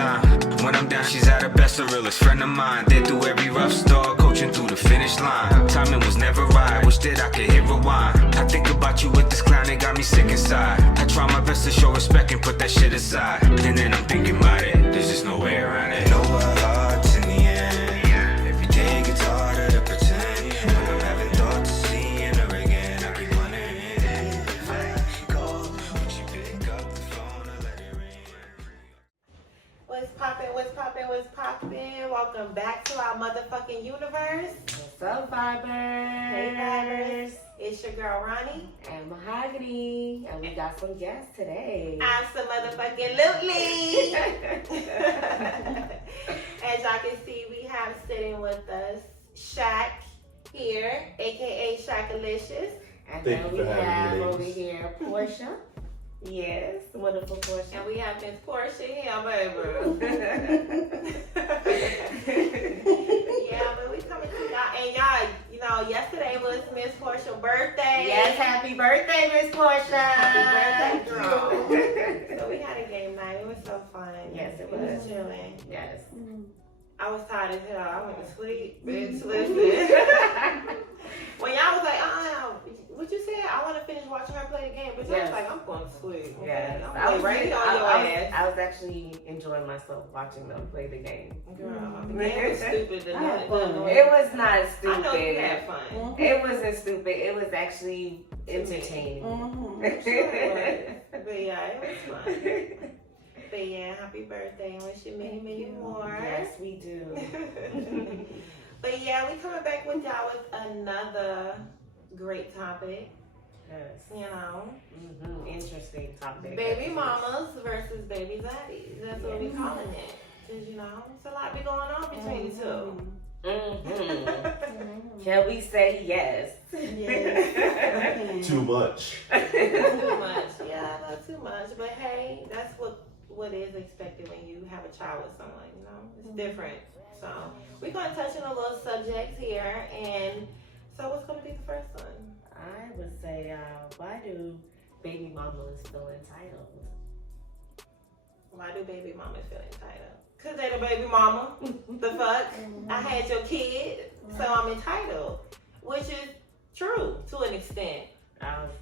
time. When I'm down, she's at her best, the realest friend of mine. There through every rough start, coaching through the finish line. Timing was never right, wish that I could hit rewind. I think about you with this clown, it got me sick inside. I try my best to show respect and put that shit aside. And then I'm thinking about it, there's just no way around it. Know our hearts in the end. Every day gets harder to pretend. When I'm having thoughts of seeing her again, I keep wondering if I call, would you pick up the phone or let it ring? What's poppin', what's poppin', what's poppin'? Welcome back to our motherfucking universe. What's up, Vibers? Hey, Vibers. It's your girl, Ronnie. And Mahogany. And we got some guests today. Absolutely. As y'all can see, we have sitting with us Shack here, aka Shackalicious. And Thank then you we for having me, have over ladies. here Portia. Yes, wonderful Portia. And we have Miss Porsche here, baby. Yeah, but we coming to y'all. And y'all, you know, yesterday was Miss Portia's birthday. Yes, happy birthday, Miss Portia. Happy birthday, girl. So we had a game night. It was so fun. Yes, it We was. chilling. Yes. I was tired as hell. I went to sleep. Bitch, listen. When y'all was like, what you said? I want to finish watching her play the game. But I was Yes. like, I'm going to sleep. Okay? Yes. I'm going right on your ass. I was actually enjoying myself watching them play the game. Girl, the game was stupid. It was not stupid. I know you had fun. It wasn't stupid. It was actually entertaining. I'm sure it was. But yeah, it was fun. But yeah, happy birthday and wish you many, many more. Yes, we do. But yeah, we coming back with y'all with another great topic. Yes. You know, Interesting topic. baby mamas versus baby daddies. That's what we calling it. Cause you know, it's a lot be going on between the two. Can we say yes? Yes. Too much. Too much. Yeah, not too much. But hey, that's what is expected when you have a child with someone, you know? It's different. So we're gonna touch on a little subject here, and so what's gonna be the first one? I would say, why do baby mamas feel entitled? Why do baby mamas feel entitled? Cause they the baby mama. The fuck? I had your kid, so I'm entitled. Which is true to an extent.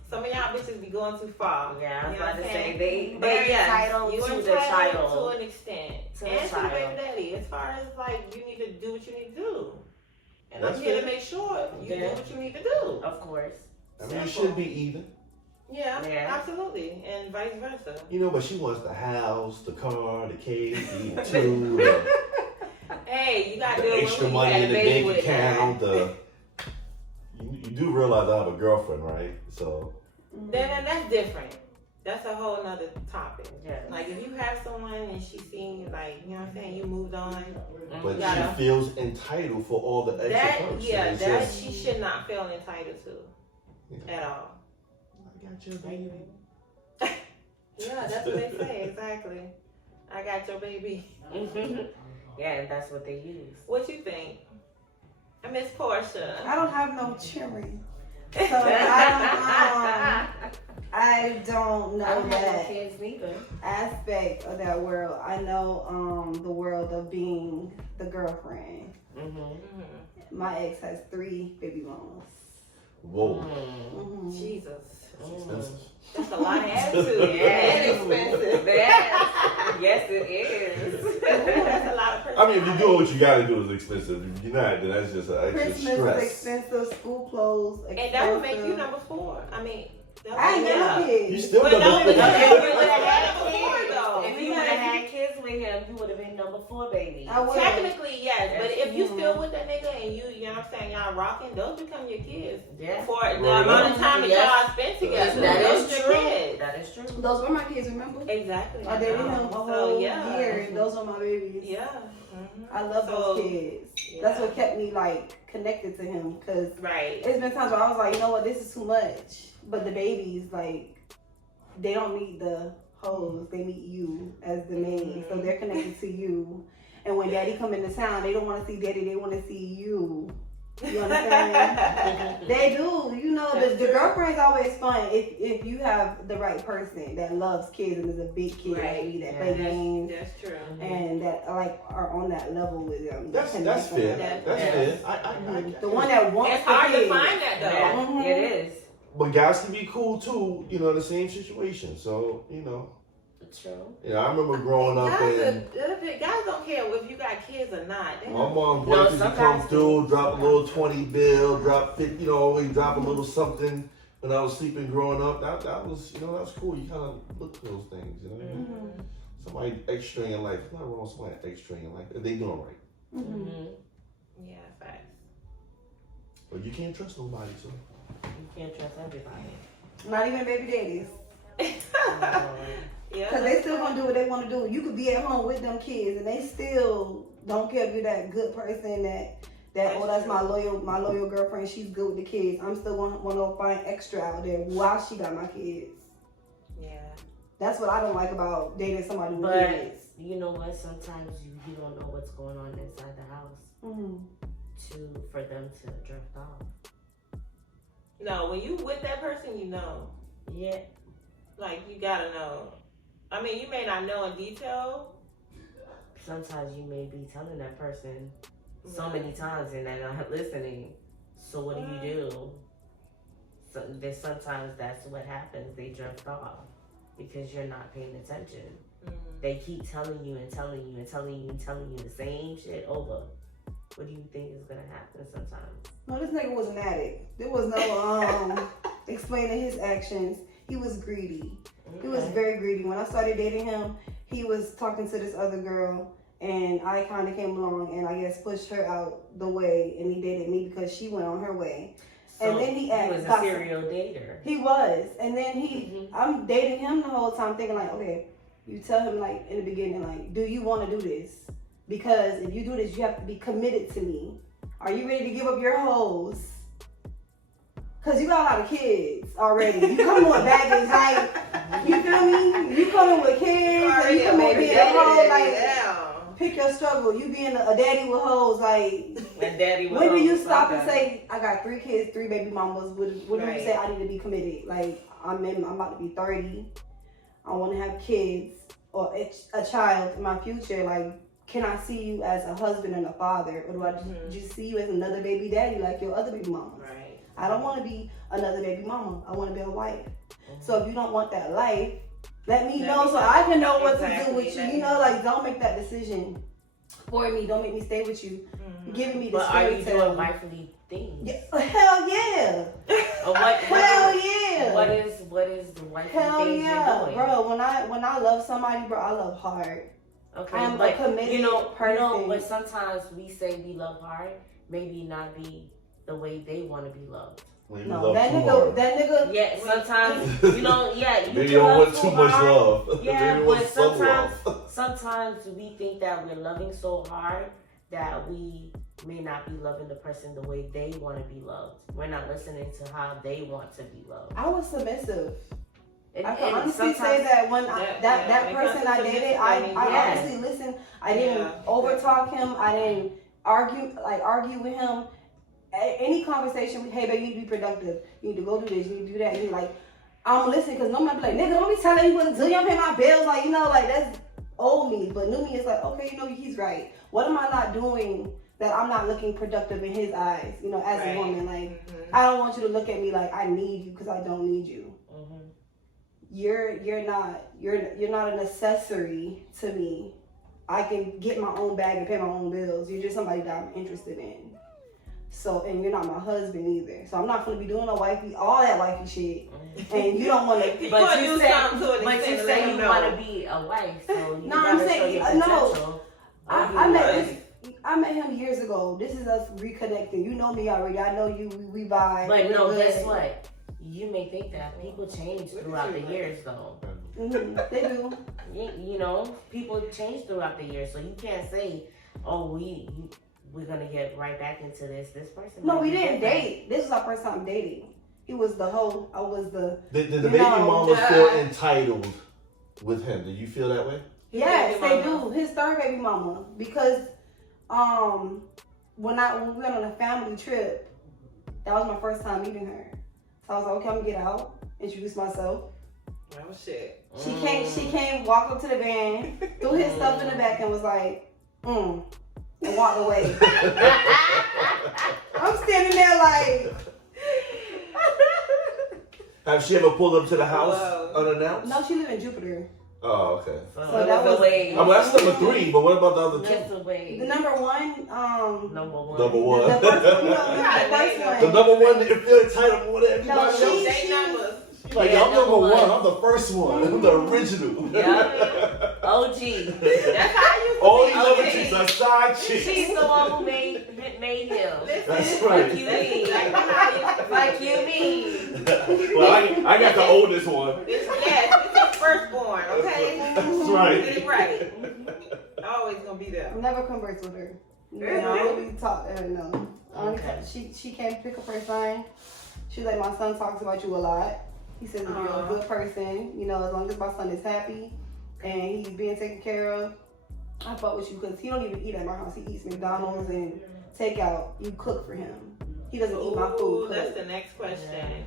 Some of y'all bitches be going too far. Yeah, I was You know about what to I'm say, saying? they're But yes, entitled you to entitled the child. to an extent. To the And to the child. baby daddy. As far as like, you need to do what you need to do. And That's I'm here to fair. make sure you do Yeah. what you need to do. Of course. I mean, it should be even. Yeah, Yeah. absolutely. And vice versa. You know, but she wants the house, the car, the cake, the too, Hey, you gotta the do it extra when money you in the had a baby bank with account. You do realize I have a girlfriend, right? So Then that's different. That's a whole nother topic. Yeah. Like if you have someone and she's seen you, like, you know what I'm saying, you moved on. but Yeah. she feels entitled for all the extra That, perks. yeah, And it's that just, she should not feel entitled to at all. I got your baby. Yeah, that's what they say, exactly. I got your baby. Yeah, and that's what they use. What you think? Miss Portia. I don't have no children, so I don't know I don't have no that kids neither. aspect of that world. I know the world of being the girlfriend. My ex has 3 baby mamas. Whoa. Jesus. Expensive. That's a lot of attitude. Yeah. And expensive. Yes, it is. Ooh, that's a lot of I mean, if you're doing what you gotta do, it's expensive. If you're not, then that's just an extra Christmas stress. is expensive, school clothes expensive. And that would make you number 4. I mean, I ain't got no kids. You still But got no, to but put if you would have had had number 4 though. If you would have had kids with him, you would have been number 4, baby. I would. Technically, yes, but if you still with that nigga and you know what I'm saying, y'all rocking, those become your kids. Yeah. For the Well, amount of time that y'all spent together, That those is your true. kids. That is true. Those were my kids, remember? Exactly. I dated him a So, whole yeah. year, and those are my babies. Yeah. I love So, those kids. yeah. That's what kept me like connected to him, because Right. it's been times where I was like, you know what, this is too much. But the babies, like, they don't need the hoes. They need you as the main. So they're connected to you. And when daddy come into town, they don't want to see daddy. They want to see you. You understand? They do. You know, the girlfriend's always fun if you have the right person that loves kids and is a big kid lady that play games. That's true. And that like are on that level with them. That's fair. That's fair. The one that wants it's hard kids. to find that though. It is. But guys can be cool too, you know, in the same situation. So, you know. True. Yeah, I remember growing up and guys don't care if you got kids or not. my mom boys used to come through, drop a little 20 bill, drop 50, you know, always drop a little something when I was sleeping growing up. That was, you know, that was cool. You kind of look for those things, you know what I mean? Somebody extra in your life. It's not wrong with somebody extra in your life if they doing right. Yeah, facts. But you can't trust nobody, so. You can't trust everybody. Not even baby daddies. Yeah, because they still gonna do what they want to do. You could be at home with them kids and they still don't care if you're that good person that that's my loyal girlfriend. She's good with the kids. I'm still gonna want to find extra out there while she got my kids. Yeah, that's what I don't like about dating somebody with kids. You know what? Sometimes you don't know what's going on inside the house for them to drift off. No, when you with that person, you know. Yeah. Like, you gotta know. I mean, you may not know in detail. Sometimes you may be telling that person so many times and they're not listening. So what do? So sometimes that's what happens. They drift off because you're not paying attention. They keep telling you and telling you and telling you and telling you the same shit over. What do you think is gonna happen sometimes? No, this nigga was an addict. There was no explaining his actions. He was greedy. Okay. He was very greedy. When I started dating him, he was talking to this other girl, and I kind of came along and I guess pushed her out the way, and he dated me because she went on her way. So and then he was a serial dater. He was, and then I'm dating him the whole time, thinking like, okay, you tell him like in the beginning, like, do you want to do this? Because if you do this, you have to be committed to me. Are you ready to give up your hoes? Because you got a lot of kids already. You come with baggage, like, you feel me? You coming with kids, and you come with being a hoe, like, pick your struggle. You being a daddy with hoes, like, when do you stop and say, I got 3 kids, 3 baby mamas? When do you say I need to be committed? Like, I'm about to be 30. I want to have kids or a child in my future. Like, can I see you as a husband and a father? Or do I just see you as another baby daddy like your other baby mamas? Right. I don't want to be another baby mama. I want to be a wife. So if you don't want that life, let me know so I can know what to do with you. You know, like, don't make that decision for me. Don't make me stay with you. Giving me the are you doing wifely things? Yeah. Hell yeah. Hell yeah. What is the wifely things you're doing? Bro, when I love somebody, bro, I love hard. Okay, I'm a committed person. You know, but sometimes we say we love hard, maybe not be the way they want to be loved. No, that nigga. Yeah, sometimes you know. Yeah, you maybe don't want too much love. Yeah, but sometimes we think that we're loving so hard that we may not be loving the person the way they want to be loved. We're not listening to how they want to be loved. I was submissive. I can honestly say that when that person I dated, I honestly listened. I didn't overtalk him. I didn't argue with him. Any conversation, hey baby, you need to be productive. You need to go do this. You need to do that. And like, I'm listening because nobody be like, nigga, don't be telling me what to do. You don't pay my bills. Like, you know, like, that's old me. But new me is like, okay, you know, he's right. What am I not doing that I'm not looking productive in his eyes? You know, as a woman, like, I don't want you to look at me like I need you because I don't need you. You're not an accessory to me. I can get my own bag and pay my own bills. You're just somebody that I'm interested in. So, and you're not my husband either. So I'm not gonna be doing all that wifey shit. And you don't want to. But you say you want to be a wife. So you I'm saying no. I met him years ago. This is us reconnecting. You know me already. I know you. We vibe. But no, guess what? You may think that people change throughout the years, though. They do. You know, people change throughout the years, so you can't say, "Oh, we're gonna get right back into this person." No, we didn't date. This was our first time dating. He was the hoe. I was the. Did the baby mama feel entitled with him? Do you feel that way? Yes, they do. His third baby mama, because when we went on a family trip, that was my first time meeting her. So I was like, okay, I'm gonna get out, introduce myself. Oh shit. She came, walked up to the van, threw his stuff in the back and was like, and walked away. I'm standing there like. Have she ever pulled up to the house Whoa. unannounced? No, she live in Jupiter. Oh, okay. So that was way. I mean, that's number 3, but what about the other 2? That's the way. the number one. Number one. Number one. The first one. You know, the first one. The number 1 that feel entitled more than everybody else. They numbers. She's like, Yeah, I'm number number 1. one. I'm the first one. I'm the original. Yeah. OG. That's how I used to All be. these other Okay. chicks are side chicks. She's the one who made him. That's Like right. you mean. Like you mean. Well, I got the oldest one. This is firstborn, okay? That's right. Get it right. Always gonna be there. Never converse with her. No, we talk to her. No. Only Okay. she came to pick up her son. She's like, my son talks about you a lot. He says that you're a good person. You know, as long as my son is happy and he's being taken care of, I fuck with you because he don't even eat at my house. He eats McDonald's and takeout. You cook for him. He doesn't eat my food. Ooh, that's the next question.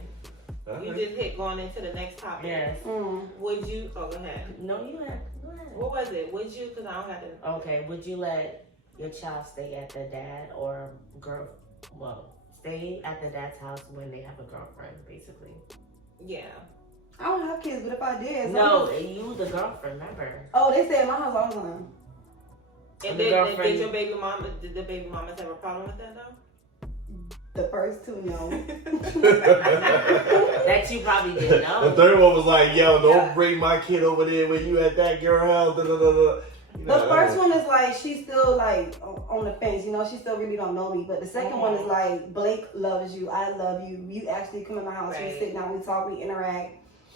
You just hit going into the next topic. Yes. Would you? Oh, go ahead. No, you have. Go ahead. What was it? Would you? Because I don't have to. Okay, would you let your child stay at the dad or stay at the dad's house when they have a girlfriend, basically? Yeah. I don't have kids, but if I did, No, you the girlfriend, remember? Oh, they stay at my house all the time. And The did girlfriend- your baby mama? Did the baby mamas have a problem with that though? The first two, no. That you probably didn't know. The third one was like, yo, don't bring my kid over there when you at that girl house. Da, da, da, da. You know, The first one is like, she's still like on the fence, you know, she still really don't know me. But the second one is like, Blake loves you, I love you. You actually come in my house, Right. we sit down, we talk, we interact.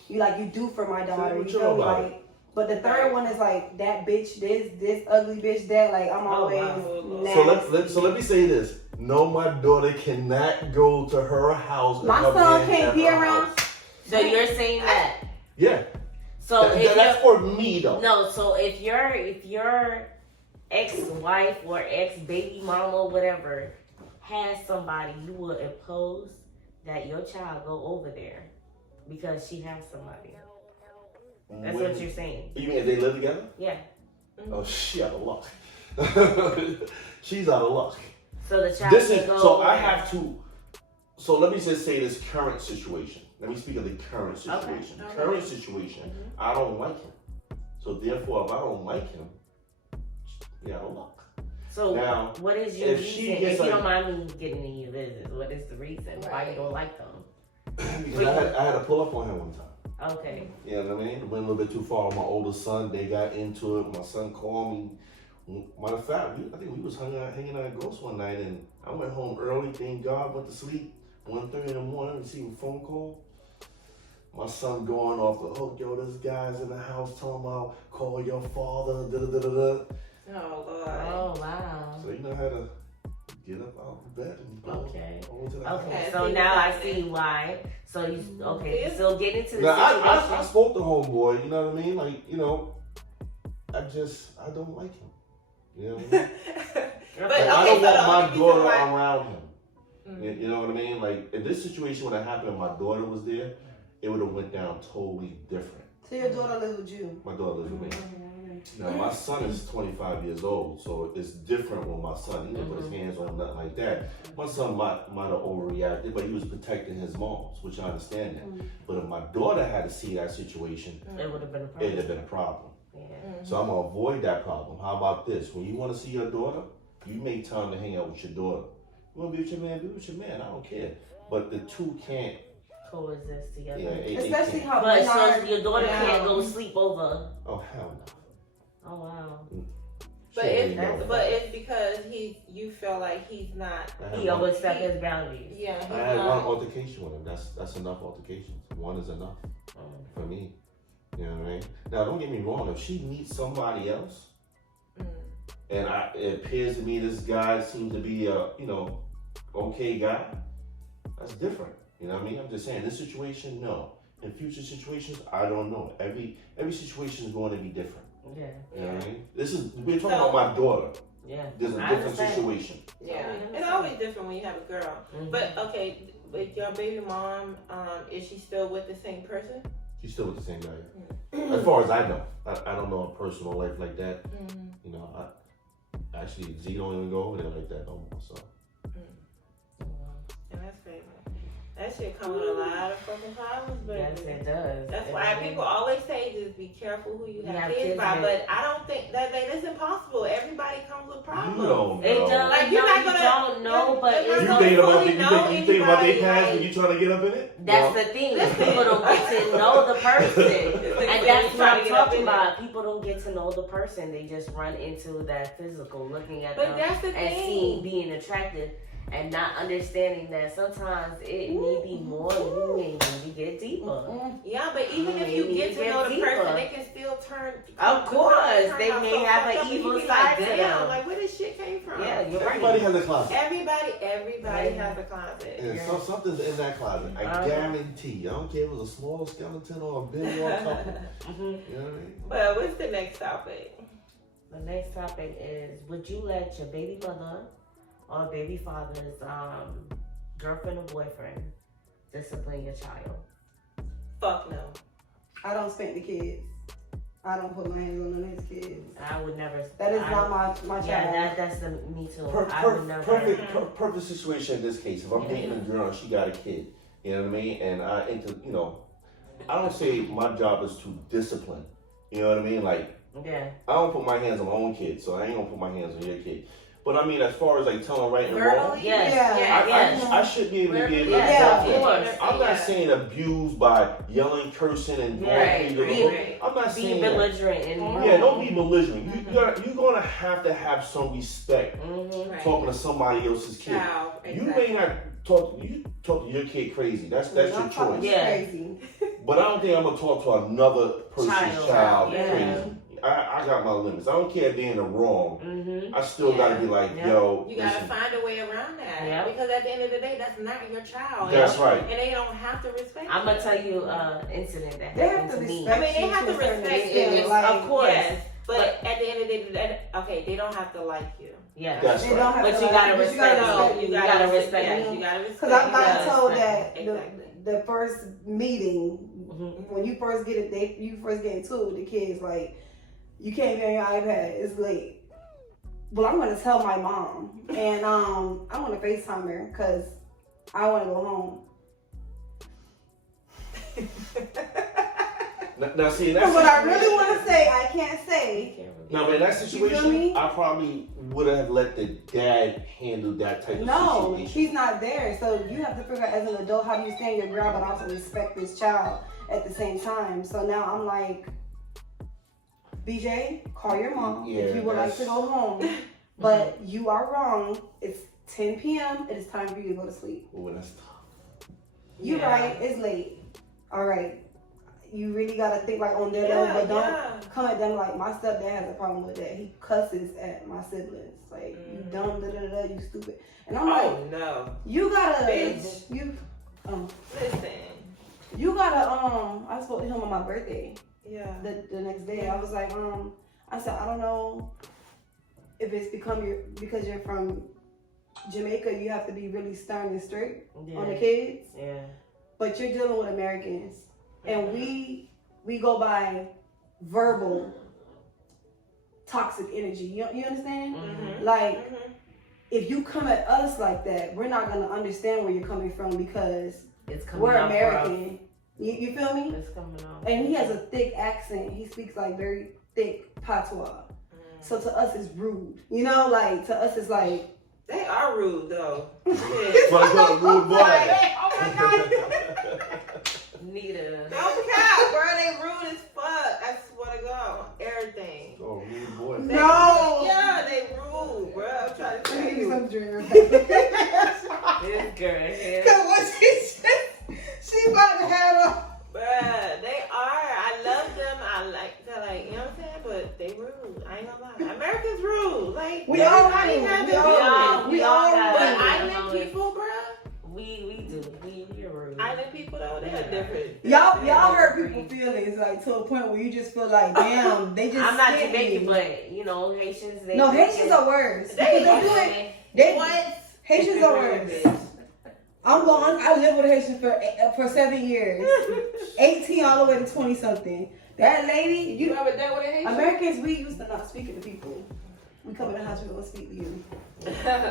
You like, you do for my daughter. what You you feel know me? about Like, but the third one is like, that bitch, this ugly bitch, that. Like, I'm always nasty. So let me say this. No, my daughter cannot go to her house. and My come son in can't at be her around. house. So you're saying that? Yeah. So if That's for me though. no, so if your ex-wife or ex-baby mama or whatever has somebody, you will impose that your child go over there because she has somebody. That's what you're saying. You mean if they live together? Yeah. Oh, she out of luck. She's out of luck. So the child This can is go so over I there. have to. So let me just say this current situation. Let me speak of the current situation. Okay. Current situation. I don't like him. So therefore, if I don't like him, yeah, out of luck. So Now, what is your if reason? she If gets you like- don't mind me getting in your business, what is the reason why you don't like them? Because I had to pull up on him one time. Okay. You know what I mean? Went a little bit too far with my oldest son. They got into it. My son called me. Matter of fact, I think we was hanging out at Ghost one night, and I went home early. Thank God, went to sleep. 1:30 in the morning, received a phone call. My son going off the hook. Yo, this guy's in the house talking about call your father. Da da da da da. Oh Lord. Oh wow. So you know how to get up out of bed and go Okay. over to the Okay. house. So see now what's I see why. So you okay? See? So get into the Now, I situation. spoke to homeboy, you know what I mean? Like, you know, I don't like him. You know what I mean? But Like, okay, I don't so want the my only reason daughter why- around him. You know what I mean? Like, if this situation would have happened and my daughter was there, it would have went down totally different. So your daughter lives with you. My daughter lives with me. Now, my son is 25 years old, so it's different with my son. He didn't put his hands on him, nothing like that. My son might have overreacted, but he was protecting his moms, which I understand that. But if my daughter had to see that situation, It would have been a it'd problem. have been a problem. Yeah. So I'm gonna avoid that problem. How about this? When you want to see your daughter, you make time to hang out with your daughter. You want to be with your man? Be with your man. I don't care. But the two can't. Coexist together. Yeah, it Especially can't. how But Bernard- so your daughter Yeah. can't go sleep over. Oh hell no. Oh wow. But She it's already know. but it's because you feel like he's not. I had He one- always set his boundaries. Yeah, he's I had one not. altercation with him. That's enough altercations. One is enough for me. You know what I mean? Now don't get me wrong. If she meets somebody else, and it appears to me this guy seems to be a okay guy, that's different. You know what I mean? I'm just saying this situation, no. In future situations, I don't know. Every situation is going to be different. Yeah. You know what I mean? We're talking about my daughter. Yeah. There's a I different understand. situation. Yeah, it's always different when you have a girl. But okay, with your baby mom, is she still with the same person? She's still with the same guy. As far as I know, I don't know a personal life like that. You know, actually Z don't even go over there like that no more. So. And that's crazy. That shit come with a lot of fucking problems, baby. Yes, it does. That's why people always say just be careful who you have kids by. But I don't think that's impossible. Everybody comes with problems. You don't know. It does. Like you're not gonna. Don't know, but you're it's not You gonna think about fully you think about their anybody, past like- when you trying to get up in it? That's the thing. People don't get to know the person. And that's what I'm talking about. People don't get to know the person. They just run into that physical, looking at But them that's the and thing. seeing being attractive and not understanding that sometimes it may be more. You may need to get deeper. Yeah, but even if you get to know the person, they can still turn. Of course, turn they out may so have fucked an up and you evil be side like, to damn, them. like where this shit came from? Yeah, you're Everybody right. has a closet. Everybody has a closet. And something's in that closet. I guarantee. I don't care if it was a small skeleton or a big one couple. You know what I mean? But what's the next topic? The next topic is: would you let your baby mother or baby father's girlfriend or boyfriend discipline your child? Fuck no. I don't spank the kids. I don't put my hands on his kids. I would never. That is not my child. Yeah, that's the me too. I would never. Perfect situation in this case. If I'm dating a girl and she got a kid, you know what I mean? And I don't say my job is to discipline. You know what I mean? Like, yeah. I don't put my hands on my own kid, so I ain't gonna put my hands on your kid. But I mean, as far as like telling right and wrong, I should be able to give of course. I'm not saying abuse by yelling, cursing, and going through the I'm not saying belligerent and don't be belligerent. You're gonna have to have some respect talking to somebody else's kid. You may not talk to your kid crazy. That's your choice. Crazy. But I don't think I'm gonna talk to another person's child crazy. I got my limits. I don't care if they're in the wrong. I still gotta be like, yo. You gotta find a way around that. Yeah. Because at the end of the day, that's not your child. That's right. And they don't have to respect I'm gonna tell you an incident that They happened have to to me. I mean, they have to respect you. you. Like, of course. Yes. But at the end of the day, they don't have to like you. Yeah. That's They right. don't have But to you like gotta you, but respect You gotta respect. them. You gotta respect. Because I've gotten told that Exactly. the first meeting, when you first get into it with the kids, like, you can't be on your iPad, it's late. Well, I'm gonna tell my mom, and I'm gonna FaceTime her because I want to go home. Now see, that's what I really want to say, I can't say. Now, but in that You feel situation, me? I probably would have let the dad handle that type of No, situation. he's not there. So you have to figure out as an adult how do you stand your ground, but also respect this child at the same time. So now I'm like, BJ, call your mom if you would like to go home. But you are wrong. It's 10 p.m. It is time for you to go to sleep. Oh, that's tough. You're right. It's late. All right. You really got to think like on their level, but don't come at them like my stepdad has a problem with that. He cusses at my siblings. Like, you dumb, you stupid. And I'm like, no. You gotta, Bitch. listen. You gotta, I spoke to him on my birthday. Yeah. The next day, I was like, I said, I don't know if it's because you're from Jamaica, you have to be really stern and strict on the kids. Yeah. But you're dealing with Americans, and we go by verbal toxic energy. You understand? Like, if you come at us like that, we're not gonna understand where you're coming from because we're American. You feel me? It's coming off. And he has a thick accent. He speaks like very thick patois. So to us, it's rude. You know, like to us, it's like they are rude though. Rude boy. Oh my God. Nita. Don't cap, bro. They rude as fuck. I swear to God, everything. Oh, rude boy. no. Yeah, they rude, bro. I'm trying to tell Give me you. some drink. This girl here. Cause what she about to have a. Bruh, they are. I love them. They're like, you know what I'm saying? But they rude. I ain't gonna lie. Americans rude. Like, We all everybody rude. have We their all rude. rude. We all But rude. island people, bruh. We do. We're rude. Island people though, they're different. Y'all heard your feelings, like to a point where you just feel like, damn, they just. I'm not scared Jamaican, me. but you know, Haitians. They No, Haitians are worse. They do it. They What? Haitians are worse. I'm going. I lived with a Haitian for 7 years, 18 all the way to 20 something. That lady, You ever dealt with a Haitian? Americans, we used to not speak to people. We come in the house, we gonna speak to you.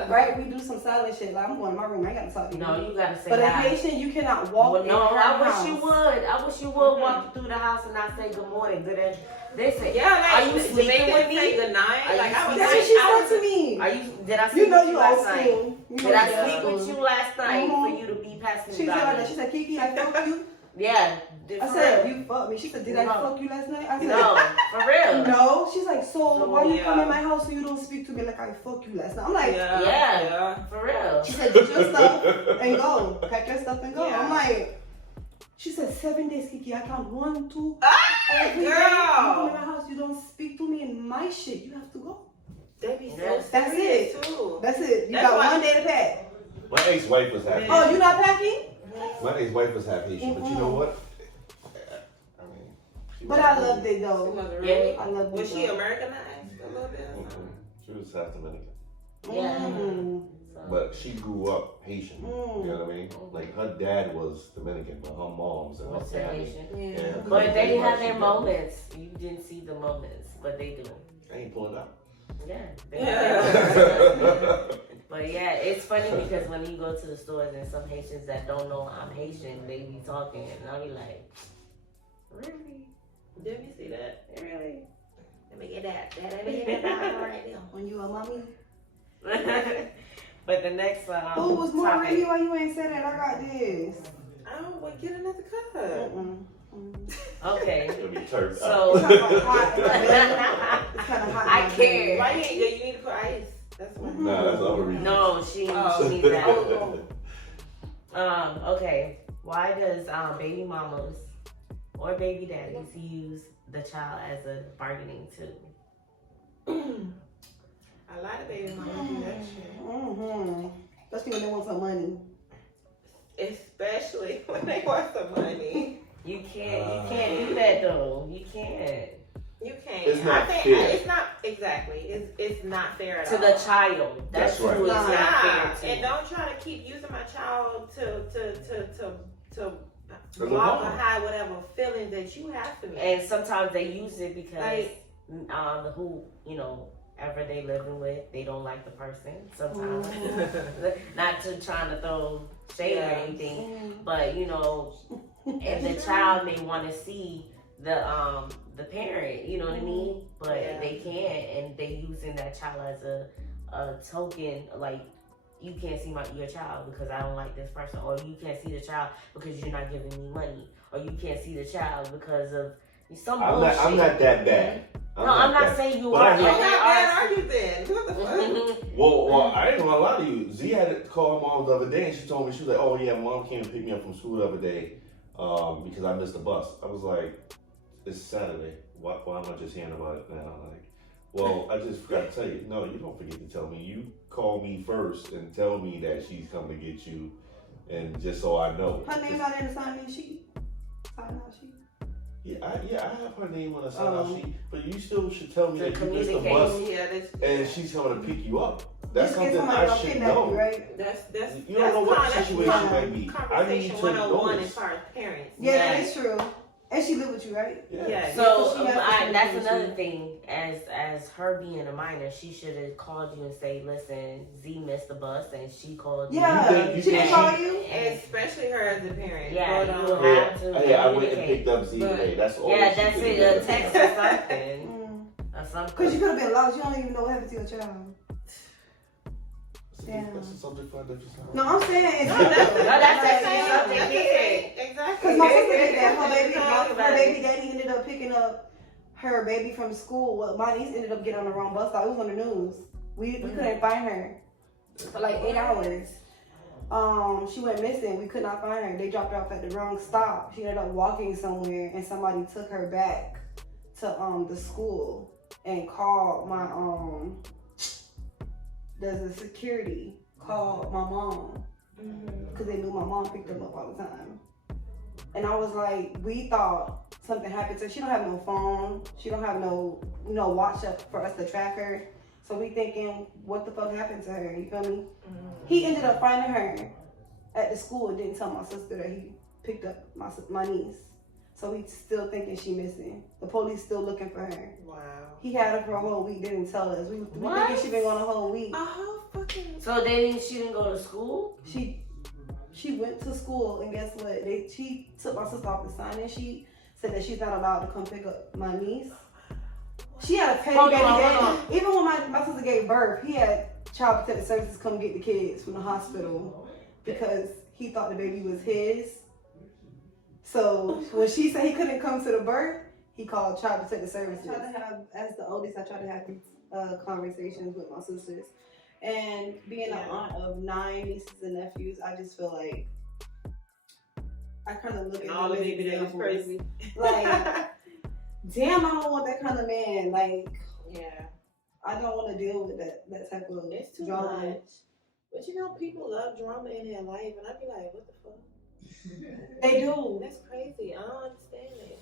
Right? We do some silent shit. Like, I'm going to my room, I ain't gotta talk to you. No, you gotta say But a hi. Haitian, you cannot walk Well, in no, her I wish house. you would. I wish you would walk through the house and not say good morning, good day. They say, Yeah, like, are you sleeping with me? Good night. Are Like, you I was That's like, what she I said was to me. Are you? Did I sleep You know with you you old last night? school. You know Did I you sleep old with school. you last night Mhm. for you to be passing She me said like that. by? She said, Kiki, I fuck you. Yeah. I said, you fuck me. She said, did I fuck you last night? I said, No, for real. no. She's like, so why you yeah. come in my house so you don't speak to me like I fuck you last night? I'm like, Yeah, for real. she said, get your stuff and go. Pack your stuff and go. Yeah. I'm like, she said, 7 days, Kiki. I count 1, 2. Every day girl. you come in my house, you don't speak to me in my shit. You have to go. They be so Yes. That's serious it. too. That's it. You That's got why- 1 day to pack. My ex-wife was half. Oh, you not packing? My ex-wife was half Haitian, but you know what? I mean, she But was I cool. loved it She though. wasn't Yeah. really. I loved it. Was she though. Americanized a little bit? She was half Dominican, Yeah. Mm. but she grew up Haitian. You know what I mean? Like her dad was Dominican, but her mom's and her What's the family. Haitian? Yeah. Yeah. But they have She their got- moments. You didn't see the moments, but they do. I ain't pulling out. Yeah. They Yeah. But yeah, it's funny because when you go to the stores and some Haitians that don't know I'm Haitian, they be talking and I'll be like, really? Did you see that? Really? Let me get that. Let me get that right now. When you a mommy. But the next Oh, was more topic- ready? Why you ain't said that? I got this. Oh, well, get another cup. Okay. It's gonna be turned So It's kind of hot. It's kind of hot. I in my care. bed. Why you ain't? You need to put ice. That's why. Nah, that's the other reason. no, she Oh. needs that. Oh, Okay. Why does baby mamas or baby daddies use the child as a bargaining tool? A lot of baby mamas do that shit. mm-hmm. Especially when they want some money. Especially when they want some money. You can't do that though. You can't. You can't. It's not I think fair. It's not exactly. It's not fair at To all. the child. That's right. who it's Nah. not fair And to. don't try to keep using my child to a block or mom. hide whatever feelings that you have for me. And sometimes they use it because Like- who, ever they living with, they don't like the person. Sometimes. Not to trying to throw shade or Yeah. anything, but and the child may want to see the parent, you know what I mean? But Yeah. they can't, and they using that child as a token, like you can't see your child because I don't like this person, or you can't see the child because you're not giving me money, or you can't see the child because of some bullshit. I'm not that bad. I'm not that- saying you but are. I How hear- bad are you then? What the fuck? Well, I ain't gonna lie to you. Z had to call her mom the other day, and she told me, she was like, "Oh yeah, mom came and picked me up from school the other day because I missed the bus." I was like, "It's Saturday. Why am I just hearing about it now?" Like, well, I just forgot to tell you. No, you don't forget to tell me. You call me first and tell me that she's coming to get you, and just so I know. Her name not in the sign-in sheet. Sign-out sheet. Yeah, I have her name on the sign-out Oh. sheet, but you still should tell me To that you missed the communicate. bus Yeah, that's and she's coming to pick you up. That's Just in case something somebody I gonna should kidnap know. you, right? that's You don't know what the that's situation fine. might be. I need Conversation to 101 know as this. far as parents. Yeah, Yeah. that is true. And she live with you, right? Yeah. So she has to that's communicate. another thing. As her being a minor, she should have called you and say, "Listen, Z missed the bus," and she called you. Yeah. think- you She think didn't call you? Especially her as a parent. Yeah, But, you will Yeah, have to yeah, I went and communicate. picked up Z today. That's all. Yeah, she that's did. it. A text or something. Or something. Because you could have been lost. You don't even know what happened to your child. That's a subject for a different time. No, I'm saying it's No, that's the Like, same. something That's the big. same. Exactly. Because my sister did that. Talk about Her it. baby daddy ended up picking up her baby from school. Well, my niece ended up getting on the wrong bus stop. It was on the news. We couldn't find her for like 8 hours. She went missing. We could not find her. They dropped her off at the wrong stop. She ended up walking somewhere, and somebody took her back to the school and called my the security called my mom because they knew my mom picked them up all the time. And I was like, we thought something happened to her. She don't have no phone. She don't have no watch up for us to track her. So we thinking, what the fuck happened to her? You feel me? He ended up finding her at the school and didn't tell my sister that he picked up my niece. So we still thinking she missing. The police still looking for her. Wow. He had her for a whole week, didn't tell us. We thinking she been gone a whole week. A whole fucking. So she didn't go to school? She went to school, and guess what? She took my sister off the sign-in sheet, said that she's not allowed to come pick up my niece. She had a petty baby daddy. Even when my sister gave birth, he had Child Protective Services come get the kids from the hospital because he thought the baby was his. So when she said he couldn't come to the birth, he called Child Protective Services. As the oldest, I try to have these conversations with my sisters. And being an aunt of 9 nieces and nephews, I just feel like I kind of look at all the baby that is crazy. Like, damn, I don't want that kind of man. Like, yeah, I don't want to deal with that type of it's too drama. much. But you know, people love drama in their life, and I be like, what the fuck? They do. That's crazy. I don't understand it.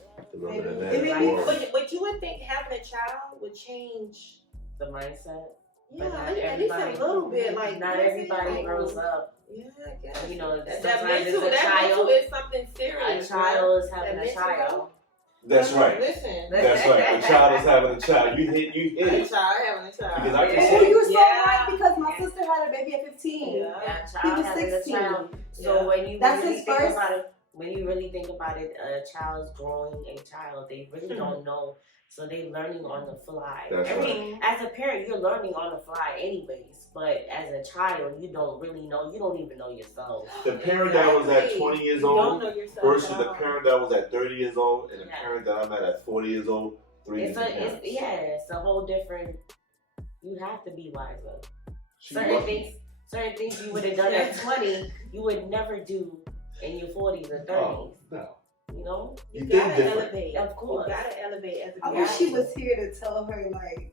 But you would think having a child would change the mindset. Yeah, at least a little bit. Like not everybody grows up. Yeah, I guess. You know, that mental is something serious. A child is having a child. That's right. Listen. That's right. A child is having a child. You hit it. A child having a child. Because I can Oh, you were so right because my sister had a baby at 15. Yeah, he was 16. So when you that's really his think first. about it, when you really think about it, a child's growing a child. They really don't know. So they're learning on the fly. That's right. As a parent, you're learning on the fly anyways. But as a child, you don't really know. You don't even know yourself. The parent that was at 20 years old versus the parent that was at 30 years old and the parent that I'm at 40 years old, it's a whole different. You have to be wiser. Certain things you would have done at 20, you would never do in your 40s or 30s. Oh, no. You know? You gotta elevate. Of course. You gotta elevate as a I wish she was here to tell her, like,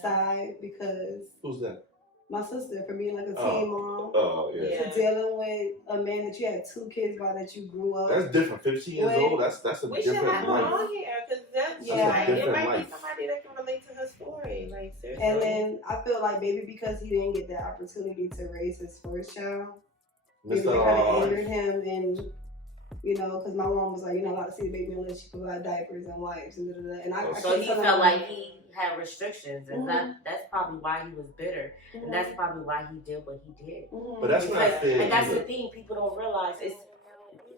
side, because... Who's that? My sister, for being like a teen mom. Oh, yeah. To dealing with a man that you had 2 kids by that you grew up. That's different. 15 years old, that's a different life. We should have her on here, because it might be somebody that can relate to her story. Like, seriously. And then I feel like maybe because he didn't get the opportunity to raise his first child, maybe they kind of angered him, and you know, because my mom was like, you're not allowed to see the baby unless you provide diapers and wipes and so he felt like he had restrictions, and that's probably why he was bitter, and that's probably why he did what he did. But that's not fair. And that's the thing people don't realize is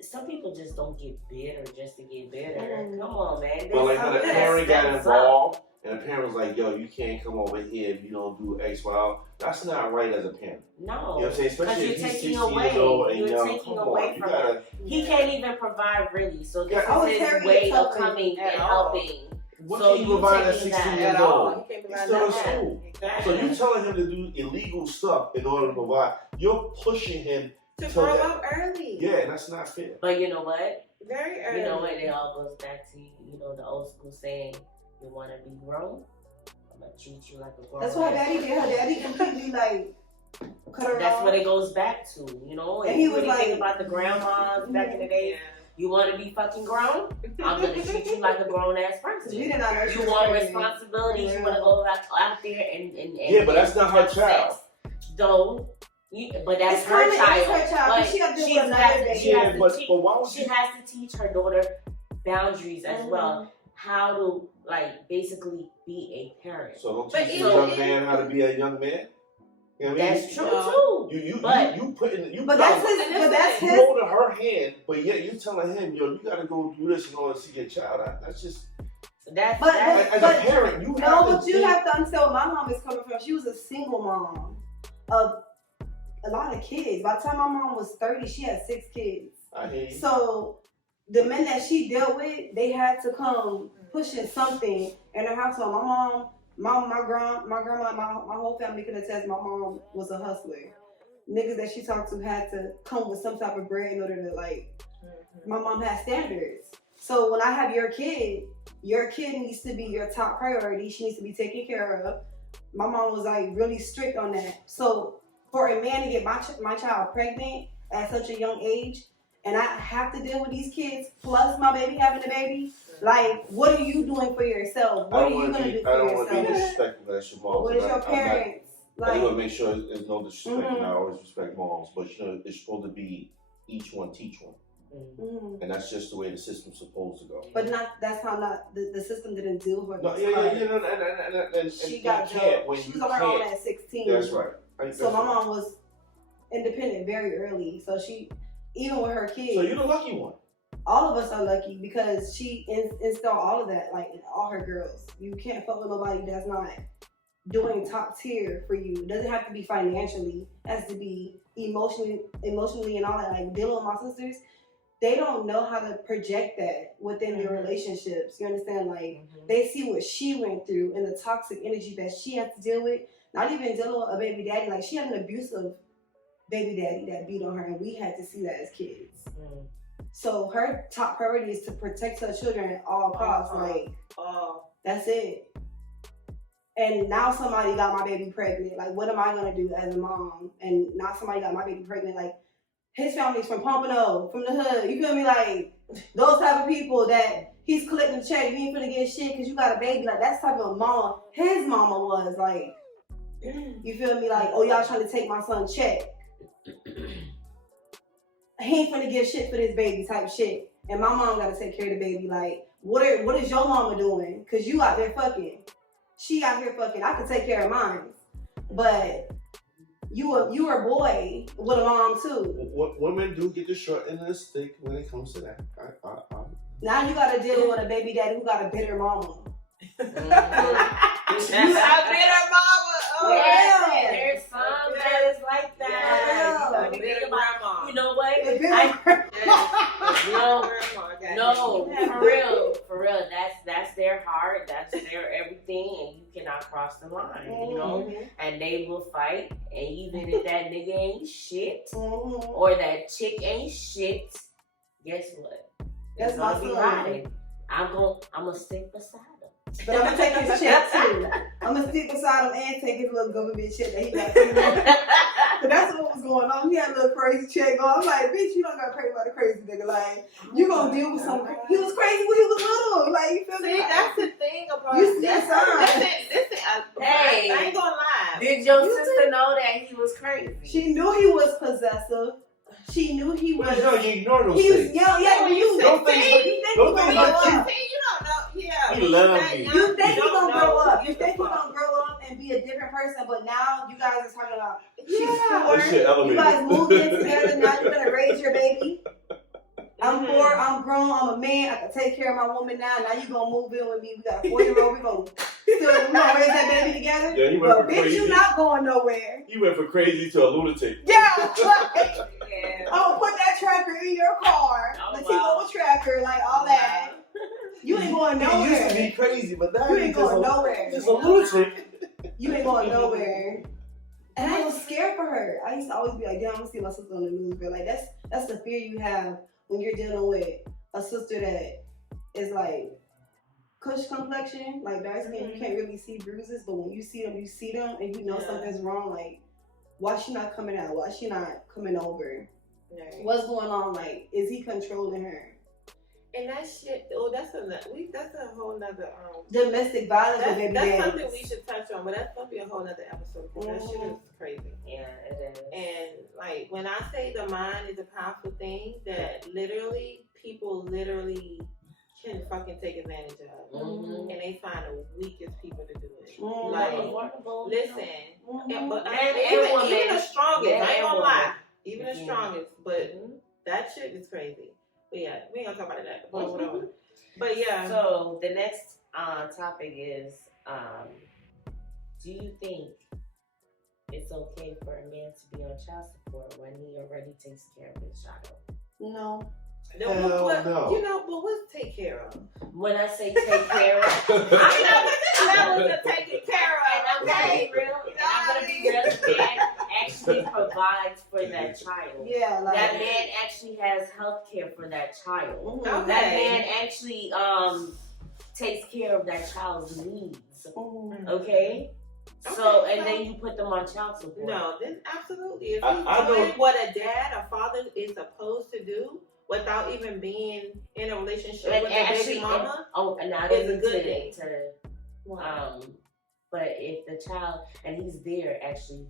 some people just don't get bitter just to get bitter. Come on, man. Well, like when a parent got involved and the parent was like, yo, you can't come over here if you don't do X, Y. That's not right as a parent. No. You know what I'm saying? Especially if he's 16 away. years old and You're young. taking Come away on, from him. He can't even provide really. So this is his way of coming and helping. What so can you provide at 16 years old? He's still in school. Exactly. So you telling him to do illegal stuff in order to provide. You're pushing him to grow up early. Yeah, that's not fair. But you know what? Very early. You know what? It all goes back to, you know, the old school saying, you want to be grown? I'm going to treat you like a grown. That's why daddy did. Her daddy completely like cut her off. That's what it goes back to, you know? And he was like, think about the grandmas back in the day. You want to be fucking grown? I'm going to treat you like a grown-ass person. You want responsibilities. You want to go out there and yeah, but that's not her child. Though, but that's her child. It's her child. But she got to do another baby. She has to teach her daughter boundaries as well. How to, like, basically be a parent. So don't teach a young man how to be a young man? You know what I mean? That's true too. But that's his. You holding her hand, but yet you telling him, yo, you gotta go do this in order to see your child. That's just. But as a parent, you have to understand where my mom is coming from. She was a single mom of a lot of kids. By the time my mom was 30, she had 6 kids. I hear you. So the men that she dealt with, they had to come pushing something in her household. My mom. My grandma, my whole family can attest my mom was a hustler. Niggas that she talked to had to come with some type of bread in order to my mom had standards. So when I have your kid needs to be your top priority. She needs to be taken care of. My mom was like really strict on that. So for a man to get my child pregnant at such a young age, and I have to deal with these kids plus my baby having a baby. Like, what are you doing for yourself? What are you gonna do for I don't want to be yourself? disrespectful as your mom. What is your parents? I Like, want to make sure there's no disrespect, and I always respect moms. But you know, it's supposed to be each one teach one, and that's just the way the system's supposed to go. but that's how the system didn't deal with No, her. and She you got can't when she you was on her own can't. at 16. That's right. So my mom was independent very early. So she, even with her kids. So you're the lucky one. All of us are lucky because she instilled all of that, like in all her girls. You can't fuck with nobody that's not doing top tier for you. It doesn't have to be financially. It has to be emotionally and all that. Like dealing with my sisters, they don't know how to project that within their relationships. You understand? Like they see what she went through and the toxic energy that she has to deal with. Not even dealing with a baby daddy. Like she had an abusive baby daddy that beat on her, and we had to see that as kids. So her top priority is to protect her children at all costs. That's it. And now somebody got my baby pregnant. Like, what am I gonna do as a mom? And now somebody got my baby pregnant. Like, his family's from Pompano, from the hood. You feel me? Like, those type of people that he's collecting the check. You ain't finna get shit because you got a baby. Like, that's the type of mama his mama was. Like, you feel me? Like, oh, y'all trying to take my son's check. He ain't finna give shit for this baby type shit. And my mom gotta take care of the baby. Like, what is your mama doing? Cause you out there fucking. She out here fucking. I can take care of mine. But you a boy with a mom too. Women do get the short end of the stick when it comes to that. Now you gotta deal with a baby daddy who got a bitter mama. You have bitter mama. Oh, yeah. There's some that is like that. Yeah. Bitter grandma. You know what? No, for real. That's their heart. That's their everything, and you cannot cross the line. You know, and they will fight. And even if that nigga ain't shit or that chick ain't shit, guess what? That's gonna my be son. riding. I'm gonna stick beside him. But I'm gonna take his check too. I'm gonna stick beside him and take his little government check that he got. But that's what was going on. He had a little crazy check going. I'm like, bitch, you don't gotta pray about a crazy nigga. Like, you gonna deal with something. He was crazy when he was little. Like, you feel me? See, that's the thing about You see a sign. Listen, Hey, I ain't gonna lie. Did your sister know that he was crazy? She knew he was possessive. She knew he was. No, you ignore those He was things. yeah. You Don't think think he gonna grow up? See, you don't know. Yeah. He love me. You think he gonna grow up? You Get think he the fuck. gonna grow up and be a different person? But now you guys are talking about she's Yeah. four. That shit You elevated. guys moved in together. Now you're gonna raise your baby. I'm 4. I'm grown. I'm a man. I can take care of my woman now. Now you gonna move in with me. We got a 4-year-old. We gonna raise that baby together. Yeah, he went But for bitch, crazy. you not going nowhere. You went from crazy to a lunatic. Yeah. Like, Yeah. oh, put that tracker in your car. Oh, The wow. T-Mobile tracker, like all that. You ain't going He used to be nowhere. crazy, but now You he's ain't just going a, nowhere. just a lunatic. You ain't going nowhere. And I was scared for her. I used to always be like, damn, I'm gonna see my sister on the news. But like that's the fear you have when you're dealing with a sister that is like Kush complexion, like dark skin. You can't really see bruises, but when you see them, and you know something's wrong. Like, why she not coming out? Why she not coming over? Right. What's going on? Like, is he controlling her? And that shit, that's a whole nother Domestic violence with baby that's daddies. something we should touch on, but that's gonna be a whole nother episode because that shit is crazy. Yeah, it is. And like when I say the mind is a powerful thing that people literally can fucking take advantage of, and they find the weakest people to do it. Like, listen, even the strongest, I ain't gonna lie, even the strongest, but that shit is crazy. But yeah, we ain't gonna talk about that. But whatever. But yeah. So the next topic is, do you think it's okay for a man to be on child support when he already takes care of his child? No. Hell no. You know, but what's take care of? When I say take care of, I know this levels of taking care and I'm of. gonna Okay. be real. And I'm gonna be real. The man actually provides for that child. Yeah, like That man actually has health care for that child. Okay. That man actually takes care of that child's needs. Okay? So, and then you put them on child support. No, then absolutely. If I he's know- doing what a father is supposed to do, without even being in a relationship And with the actually, baby mama. and I is a don't good need thing. but if the child and he's there actually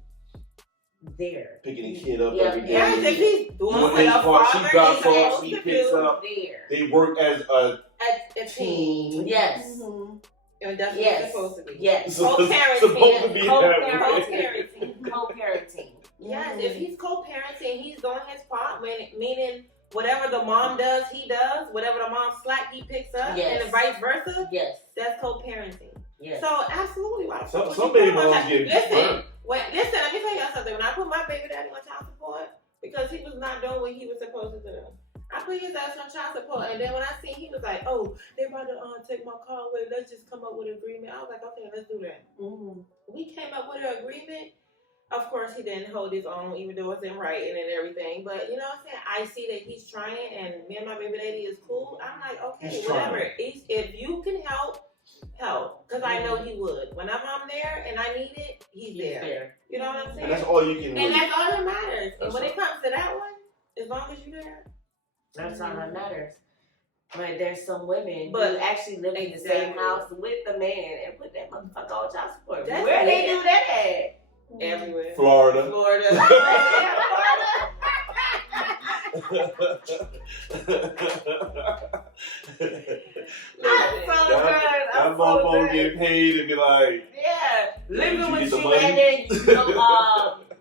there Picking the kid up Yeah, every day. Yes, if he's doing Doing what his a part, she father drops is off, supposed he to picks do up. there. They work as a at a team. Yes. Mm-hmm. And that's what Yes. it's supposed to be. Yes. supposed to Co-parenting. be that way. Co-parenting. Co-parenting. Yes, if he's co-parenting, he's doing his part, meaning whatever the mom does, he does. Whatever the mom slack, he picks up, Yes. and vice versa. Yes. That's co-parenting. Yes. So absolutely, why the fuck would Some you baby put him on moms child- get listen. burnt. Listen, let me tell y'all something. When I put my baby daddy on child support because he was not doing what he was supposed to do, I put his ass on child support, and then when I seen he was like, "Oh, they about to take my car away. Let's just come up with an agreement." I was like, "Okay, let's do that." Mm-hmm. We came up with an agreement. Of course, he didn't hold his own, even though it's in writing and everything. But you know what I'm saying? I see that he's trying, and me and my baby daddy is cool. I'm like, okay, He's whatever. trying. If you can help. Because I know he would. Whenever I'm there and I need it, he's there. You know what I'm saying? And that's all you can And do. that's all that matters. And That's when all. it comes to that one, as long as you're there. That's all that matters. But there's some women But who actually live in the same exactly. house with the man and put that motherfucker on child support. That's Where they it. do that at? Everywhere. Florida. Florida. I'm so good. That I'm so motherfucker good. get paid and be like, Yeah, living you with get the you money? and then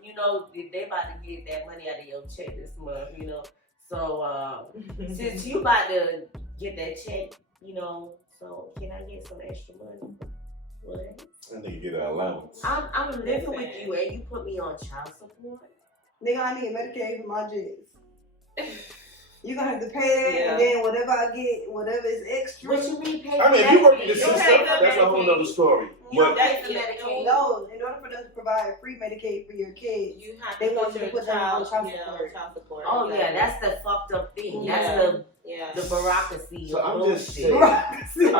you know they about to get that money out of your check this month, you know. So since you about to get that check, you know, so can I get some extra money? What? that nigga get an allowance. I'm living with you and you put me on child support. Nigga, I need Medicaid for my jets. You're gonna have to pay it, Yeah. and then whatever I get, whatever is extra. What you mean pay? I mean, if you work in the Medicaid? system, pay the that's a whole Medicaid. nother story. You don't But pay for Yeah. Medicaid. No, in order for them to provide free Medicaid for your kids, You have They to want put you to your put that on child, child yeah, support. child support. Oh yeah, Exactly. that's the fucked up thing. Yeah. That's Yeah. the bureaucracy. So of I'm just bullshit. saying.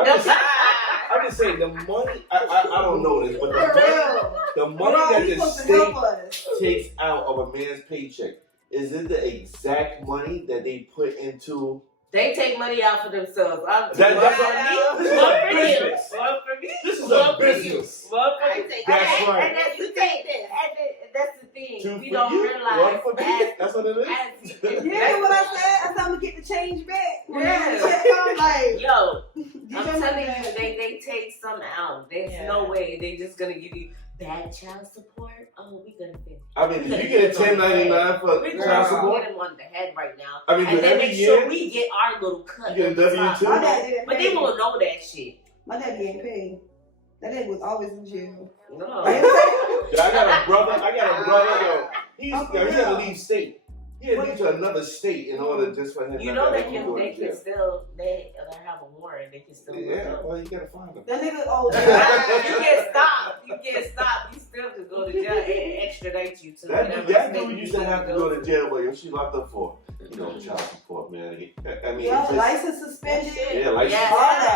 I'm just saying the money. I don't know this, but for real. the money Bro, that you the supposed to help state us. takes out of a man's paycheck, is it the exact money that they put into? They take money out for themselves. That's what I mean. This is One a for you. business. One for me. This is One a for you. business. One for I you. take That's that. right. And that's the You thing. take this. And that's the thing. Two We for don't you, realize one for me. as- That's what it is. as- You hear what I said? I said I'm gonna get the change back. When Yeah. the check comes, like, Yo, get I'm your telling money you, back. they take some out. There's Yeah. no way they just gonna give you bad child support. Oh, we gonna finish. I mean, if you get a 1099 for We child gonna support, get them on the head right now, I mean, and do then every make sure year we get our little cut. you get a at the top. W-2? My dad didn't But pay. they won't know that shit. My daddy ain't paid. That nigga was always in jail. No. Yeah, I got a brother, yo. He had to leave state. He had to leave to another state in order just for him. You not know to they have to can go to they can jail. still they have a warrant. They can still look Yeah, up. well, you gotta find him. That nigga, oh, You get stopped. You get stopped. You still can go to jail and extradite you to whatever That state dude used to have to go to jail, but yo, she locked up for, child support, man. I mean, yeah, it's just, license suspended. yeah, like Yes,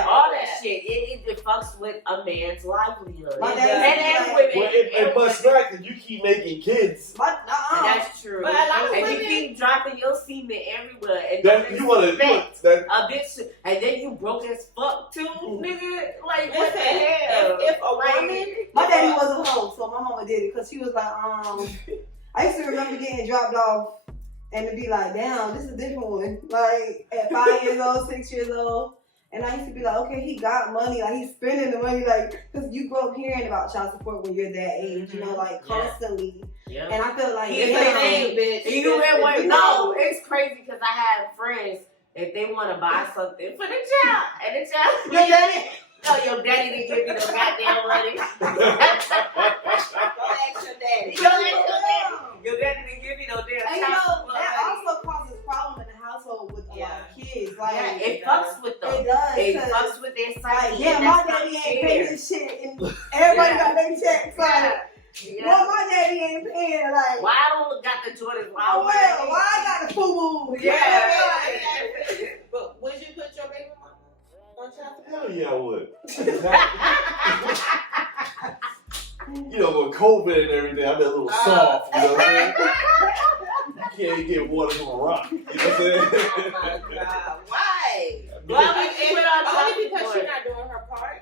all that shit. It fucks with a man's livelihood. My And dad- women. Well, it must not, because you keep making kids. My, And that's true. But a lot of And you women- keep dropping your semen everywhere. And That no you wanna respect. that A bitch, and then you broke as fuck too, nigga. Like what the Listen, hell? if a Like, woman, My daddy was a hoe, so my mama did it because she was like, I used to remember getting dropped off and to be like, damn, this is a different one. Like at 5 years old, 6 years old. And I used to be like, okay, he got money, like he's spending the money, like, because you grow up hearing about child support when you're that age, you know, like Yeah. constantly. yeah. And I feel like, he is damn, a name, bitch. You hear what? You No, know- it's crazy because I have friends if they want to buy something for the child, and the child, your daddy, no, your daddy didn't give me no goddamn money. Go ask your daddy. Your daddy didn't give me no damn and you child know, support that money. also causes problem in the household with a lot of kids. Like, Yeah, it it fucks with them. it does. It 'cause fucks with their like, psyche. yeah, and my that's not daddy ain't paying fair. this shit, and everybody Yeah. got their checks. Like, Yeah. well, my daddy ain't paying. Like, Why I don't got the Jordans? oh well, why I got the FUBU? Yeah. But would you put your baby mama on child support? Hell yeah, I would. With COVID and everything, I've been a little soft, you know what I'm saying? You can't get water from a rock. You know what I'm saying? Oh my God. Why? Well, Only we put on only top because for she's it. not doing her part?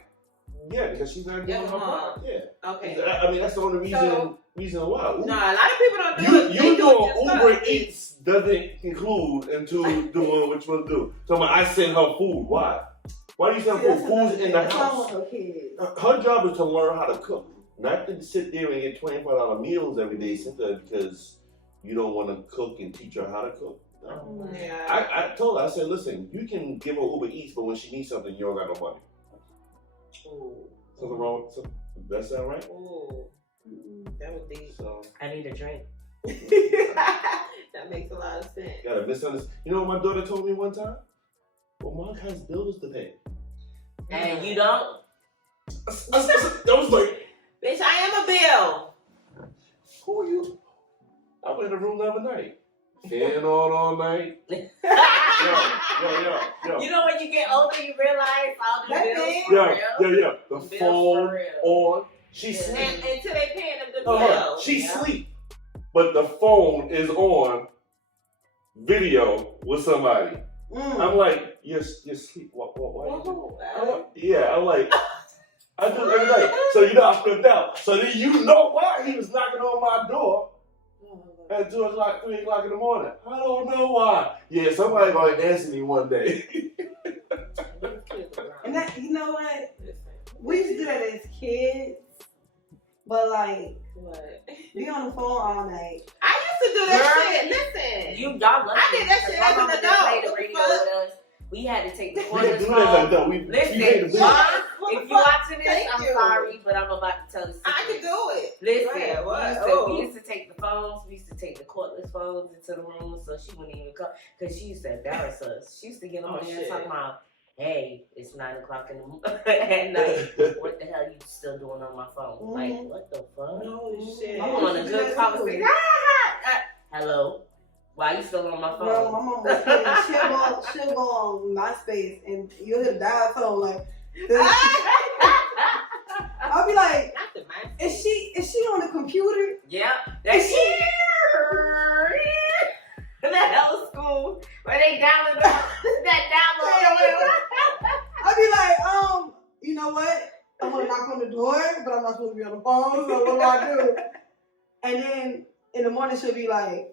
Yeah, because she's not doing her part. Yeah. Okay. I mean, that's the only reason why. No, a lot of people don't do it. You They do doing it just Uber cause. Eats doesn't include into doing what you're supposed to do. So I send her food. Why? Why do you send food? Food's in the house. Her job is to learn how to cook, not to sit there and get $25 meals every day simply because you don't want to cook and teach her how to cook. No. Yeah. I told her, I said, listen, you can give her Uber Eats, but when she needs something, you don't got no money. Ooh. Something wrong with that sound right? Ooh. That would be. So I need a drink. That makes a lot of sense. got a misunderstanding. You know what my daughter told me one time? Well, Mom has bills to pay. And you don't? I was like, Bitch, I am a bill. who are you? I went in the room the other night. Fan on all night. Yo. You know when you get older, you realize all the That bills thing? for Yeah. real. The Bills phone for real. on. She Yeah. sleep. And until they paying them the bill. She sleep. But the phone is on video with somebody. I'm like, you're sleep. Why I'm like, I do it every night. So I flipped out. So then you know why he was knocking on my door at 2 o'clock, 3 o'clock in the morning. I don't know why. Yeah, somebody gonna answer me one day. And that, you know what? We used to do that as kids, but like, What? be on the phone all night. I used to do that shit. Listen. Y'all lucky. I did that shit My as an mama didn't adult. play the What the radio fuck? with us. We had to take the We can cordless do that like phone. that. We pay the Listen, bill. Mom, What if the you fuck? watching this, Thank I'm you. sorry, but I'm about to tell the secret. I can do it. Listen, Right, what? we used to take the phones. We used to take the cordless phones into the room so she wouldn't even come because she used to embarrass us. She used to get on there shit. talking about, "Hey, it's 9 o'clock in the at night. What the hell you still doing on my phone? Like, what the fuck? Oh shit. I'm on a good conversation. Hello, why you still on my phone? Bro, my mom was kidding. She'll go on MySpace and you'll hit a dial tone like. I'll be like, Not the man. is she on the computer? Yeah, that's that old school where they download that download. I'll be like, you know what? I want to knock on the door, but I'm not supposed to be on the phone, so what do I do? And then in the morning she'll be like,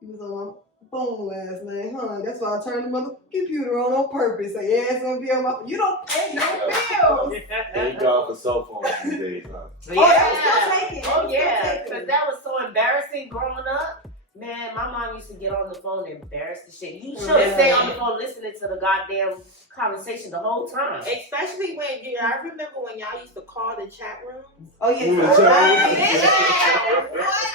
you was on my phone last night, huh? That's why I turned the mother computer on purpose. So yeah, it's gonna be on my phone. You don't pay no bills. Thank God for cell phones these days, huh? Oh, yeah. Still taking. Oh yeah, Still taking. because that was so embarrassing growing up. Man, my mom used to get on the phone and embarrass the shit. You should Yeah. stay on the phone listening to the goddamn conversation the whole time. Especially when I remember when y'all used to call the chat rooms. Oh yeah. Ooh, so- child. What?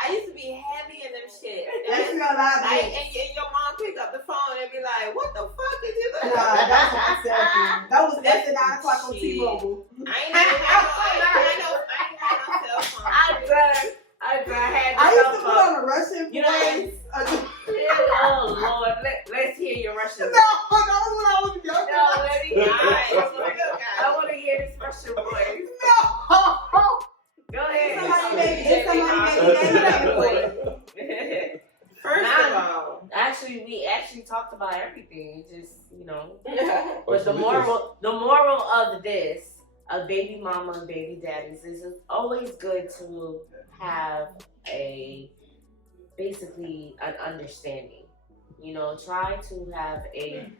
I used to be heavy in them shit. That's your life. And your mom pick up the phone and be like, "What the fuck is you doing?" Nah, that's my cell phone. That was after 9 o'clock on Shit. T-Mobile. I ain't had no cell phone. I I used to put on a Russian You know voice. oh Lord, let's hear your Russian. No, that was when I was younger. No, let me. Nice. I want to hear this Russian voice. No. Go ahead. First of all, Actually, we actually talked about everything. Just Oh, but so the we moral of this, of baby mama and baby daddies, is it's always good to have basically an understanding. Try to have a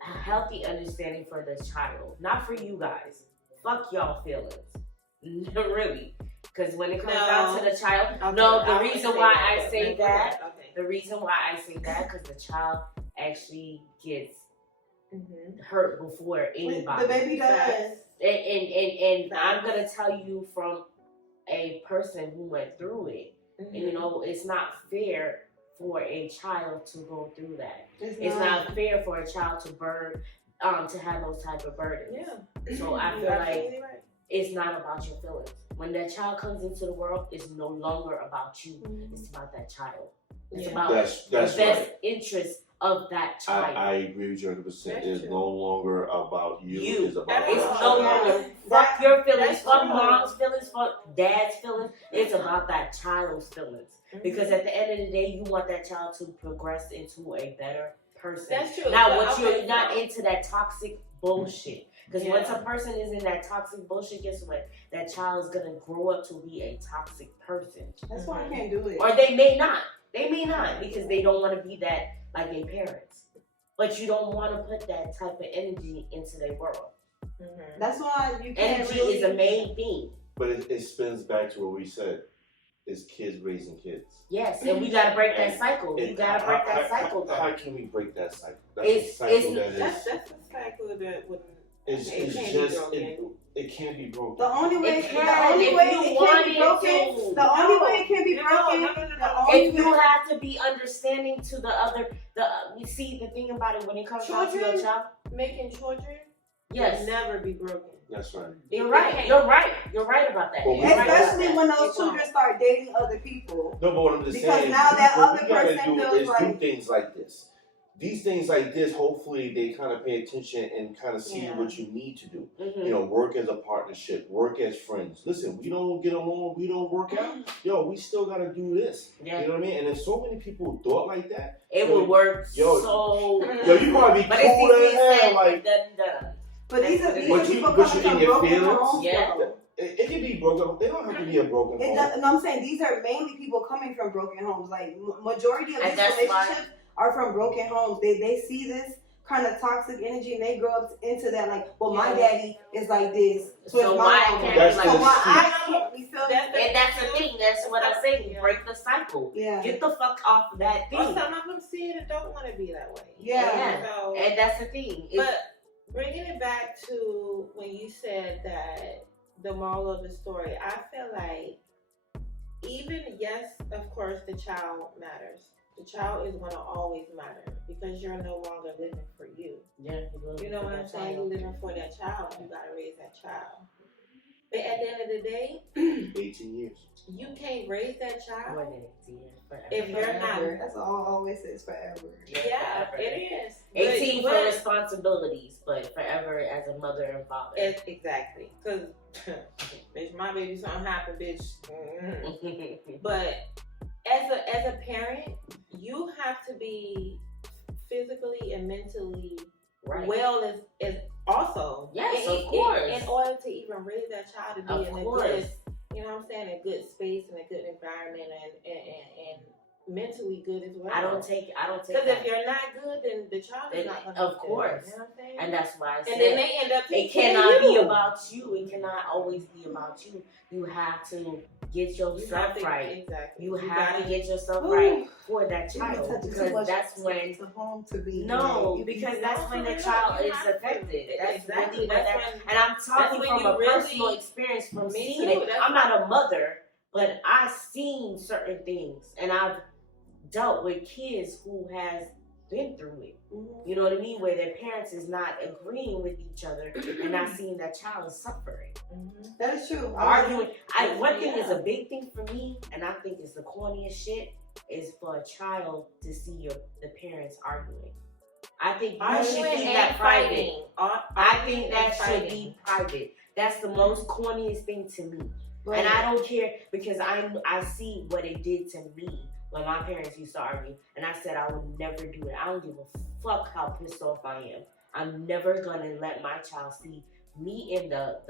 healthy understanding for the child, not for you guys. Fuck y'all feelings, really. Because when it comes down to the child, the reason why I say that, because the child actually gets hurt before anybody. The baby does. And I'm gonna tell you from a person who went through it. And, it's not fair for a child to go through that. It's not fair for a child to have those type of burdens. Yeah. So I feel like it's not about your feelings. When that child comes into the world, it's no longer about you. It's about that child. It's about That's the best right. interest of that child. I agree with you 100%. It's no longer about you. It's about It's that no child. longer fuck your feelings, That's fuck true. mom's feelings, fuck dad's feelings. It's about that child's feelings. Because at the end of the day, you want that child to progress into a better person. That's true. Now, But what okay, you're not into that toxic bullshit. Because Yeah. once a person is in that toxic bullshit, guess what? That child is gonna grow up to be a toxic person. That's why I can't do it. Or they may not. They may not because they don't want to be that like their parents. But you don't want to put that type of energy into their world. That's why you can't Energy really. is a main thing. But it spins back to what we said: is kids raising kids. Yes, and we gotta break that cycle. You gotta break that cycle, though. How can we break that cycle? That's It's- a cycle it's- That's a cycle that would. it's it can't be just broken. it can't be broken. The only way, It can, the only if way you it want can be it broken, to. the only way it can be No, broken, no. the only If you way. have to be understanding to the other, you see the thing about it when it comes down to your Children? child. Making children Yes, will never be broken. That's right. you're right. You're right. You're right about that. Well, You're right about Especially that. when those It children won't. start dating other people. No, but what I'm just Because saying, now that what other we gotta person do feels is do like- things like this. These things like this, hopefully, they kind of pay attention and kind of see Yeah. what you need to do. Mhm. You know, work as a partnership, work as friends. Listen, we don't get along, we don't work out. Yo, we still gotta do this. Yeah. You know what I mean? And if so many people thought like that, It would work Yo, so. yo, you probably be But cool it's easy as said hell. Like, done. But these are But people you coming in from your broken feelings? homes. Yeah. though. it can be broken. They don't have to be a broken It home. does, no, I'm saying these are mainly people coming from broken homes. Like majority of And these that's why- relationships are from broken homes. They see this kind of toxic energy and they grow up into that. Like, well, my daddy is like this, so So it's why my can't mom. That's we So like? why I that. can't? You feel me? And that's the thing. That's what I'm saying. Break the cycle. Yeah. Get the fuck off of that Or thing. some of them see it and don't want to be that way. Yeah. So, And that's the thing. It's- but bringing it back to when you said that the moral of the story, I feel like yes, of course, the child matters. The child is going to always matter because you're no longer living for you. yeah, You know what I'm saying? You're living for that child. You got to raise that child. But at the end of the day, 18 years. you can't raise that More child than 18 years, forever. if you're not. Forever. That's all I always says forever. Yeah, Forever. it is. 18 for But- responsibilities, but forever as a mother and father. Exactly. Because, bitch, my baby, something happened, bitch. Mhm. But as a parent, you have to be physically and mentally Right. well as also. Yes, in, of course. In order to even raise that child to be Of in a course. good, you know what I'm saying, a good space and a good environment and mentally good as well. I don't take Because that. if you're not good, then the child is Then, not going to of be good. course. You know what I'm saying? And that's why I said and then they end up it taking cannot be you. about you. It cannot always be about you. You have to get You have yourself to- right. Exactly. You have gotta to get yourself Ooh. right for that You be child touching too because much that's when to home to be. no, You be- because that's when the You child is have to. affected. That's Exactly. really what That's that. when- And I'm talking when from you a really- personal experience from Me seeing too, it. that's I'm not a mother, but I've seen certain things, and I've dealt with kids who has been through it. Mhm. You know what I mean? Where their parents is not agreeing with each other and not seeing that child suffering. Mhm. That is true. Arguing. One thing is a big thing for me, and I think it's the corniest shit, is for a child to see the parents arguing. I think you should Arguing keep and that private. fighting. I think that and should fighting. be private. That's the most corniest thing to me. Right. And I don't care because I see what it did to me when my parents used to argue, and I said I would never do it. I don't give a fuck how pissed off I am. I'm never gonna let my child see me and the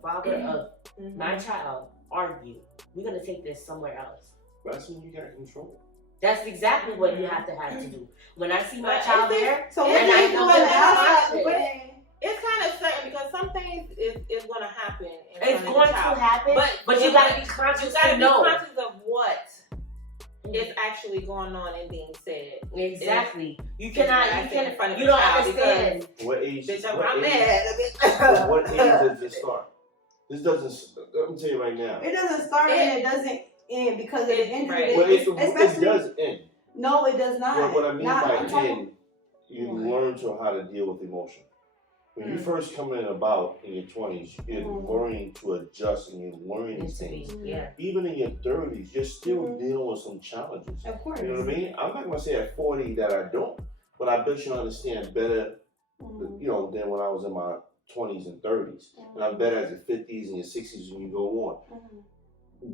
father of Mhm. my child argue. We're gonna take this somewhere else. That's when you got control. That's exactly what you have to do. When I see my But child is it- there, So And what do I you do know on that the that's outside? not When- It's kind of certain because some things is going to happen. In it's front of going the to child. happen, but you gotta be conscious You got to to be know. conscious of what is actually going on and being said. Exactly. You It's cannot. happening in front of You the don't child understand. What age? Bitch, what I'm age- mad. What age does this start? This doesn't. Let me tell you right now. It doesn't start and it doesn't end because at the end of the Right. day, Well, it especially does end. no, it does not. What I mean Not- by I'm talking- end, you learn to how to deal with emotion. When you first come in about in your 20s, you're learning to adjust and you're learning these things. Yeah. Even in your 30s, you're still dealing with some challenges. Of course. You know what I mean? I'm not gonna say at 40 that I don't, but I bet you understand better, you know, than when I was in my 20s and 30s. And I'm better as the 50s and your 60s when you go on.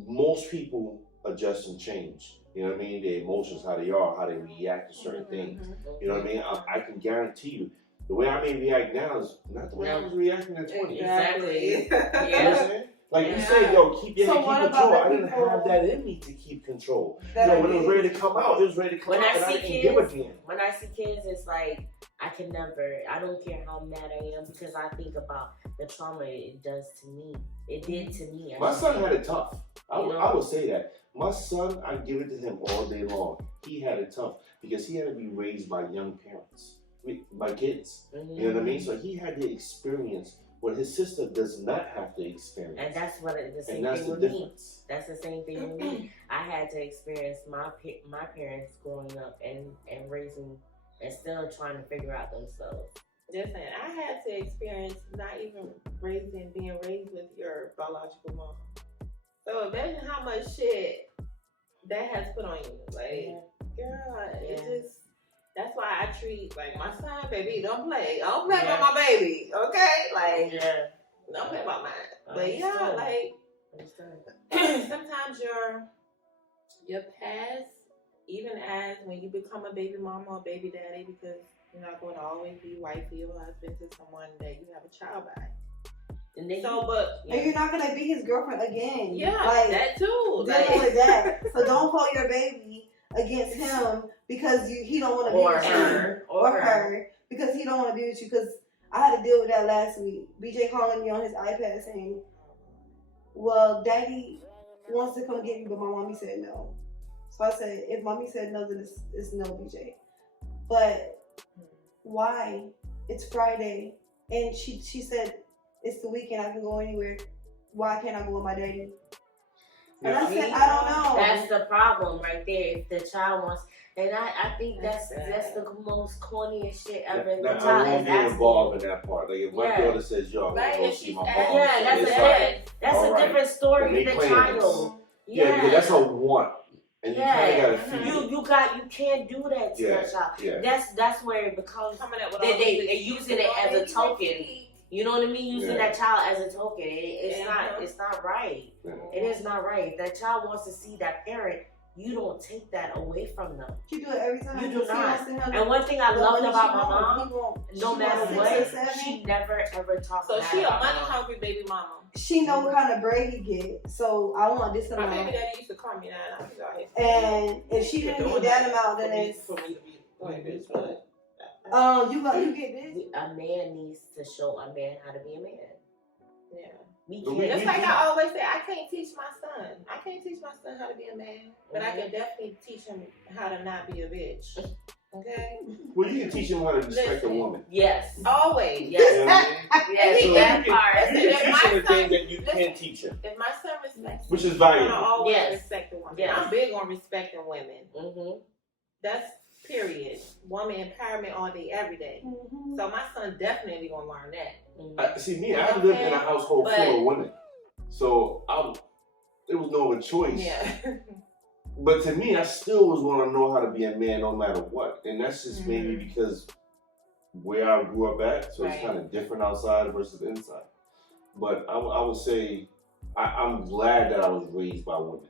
Most people adjust and change. You know what I mean? Their emotions, how they are, how they react to certain things. You know what I mean? I can guarantee you, the way I may react now is not the way I was reacting at 20. Exactly. You know what I'm saying? Like you say, yo, keep your So head, what keep about control. the I didn't people have that in me to keep control. that Yo, are when it was kids? ready to come out, it was ready to come When out, I and I see didn't give a kids, damn. when I see kids, it's like I can never. I don't care how mad I am because I think about the trauma it does to me. It did to me. My son had it tough. I You know? would say that. My son, I give it to him all day long. He had it tough because he had to be raised by young parents, by kids. Mm-hmm. You know what I mean? So he had to experience what his sister does not have to experience. And that's what the same And that's thing the with me. difference. That's the same thing with me. I had to experience my parents growing up and raising and still trying to figure out themselves. Listen, I had to experience not even being raised with your biological mom. So imagine how much shit that has put on you. Like, girl, it just, that's why I treat, like, my son, baby, don't play with my baby, okay? Like, don't play about mine. But yeah, like, sometimes your past, even as when you become a baby mama or baby daddy, because you're not going to always be wifey or husband to someone that you have a child by. And then And you're not gonna be his girlfriend again. Yeah, like that too. dealing with that. So don't hold your baby against him because he don't want to be or with her you or her because he don't want to be with you. Because I had to deal with that last week. BJ calling me on his iPad saying, "Well, Daddy wants to come get me, but my mommy said no." So I said, "If mommy said no, then it's no, BJ." But why? It's Friday, and she said. It's the weekend. I can go anywhere. Why can't I go with my daddy? And I said, I don't know. That's the problem right there. If the child wants, and I think that's the most corniest shit ever. The I child won't is get asking. involved in that part. Like if my daughter says, "Yo, I'm gonna go Right, see my if mom," she's that's a different story. Then they The playing child. this. Yeah, because that's a want, and you kind of gotta feed it. You can't do that to that child. Yeah. That's where it becomes coming up with they're using it as a token. You know what I mean? Using that child as a token. It's not right. Yeah. It is not right. If that child wants to see that parent, you don't take that away from them. You do it every time. You do not. And one thing I loved about my mom, no matter what, she never ever talks So bad she a about money my mom. hungry baby mama. She know what kind of bread he get. So I want this My amount. baby daddy used to call me that. I was out here. And if she didn't get that amount, then it's for me to be like this, but you get this. A man needs to show a man how to be a man. yeah. We But can't. Just like I always say, I can't teach my son. I can't teach my son how to be a man, but I can definitely teach him how to not be a bitch. Okay? Well, you can teach him how to respect a woman. Yes. Always. Yes. You know what I mean? Yes. So That you can, part. you can If teach my him the son- things that you listen. can't teach him, If my son respects which me, is I'm valuable. gonna always Yes. respect a woman. Yes. I'm big on respecting women. Mm-hmm. That's period. Woman empowerment all day, every day. Mm-hmm. So my son definitely gonna learn that. Mm-hmm. See, me, I lived in a household But- full of women, so there was no other choice. Yeah. But to me, I still was going to know how to be a man no matter what. And that's just maybe Mhm. because where I grew up at, so it's Right. kind of different outside versus inside. But I would say I'm glad that I was raised by women.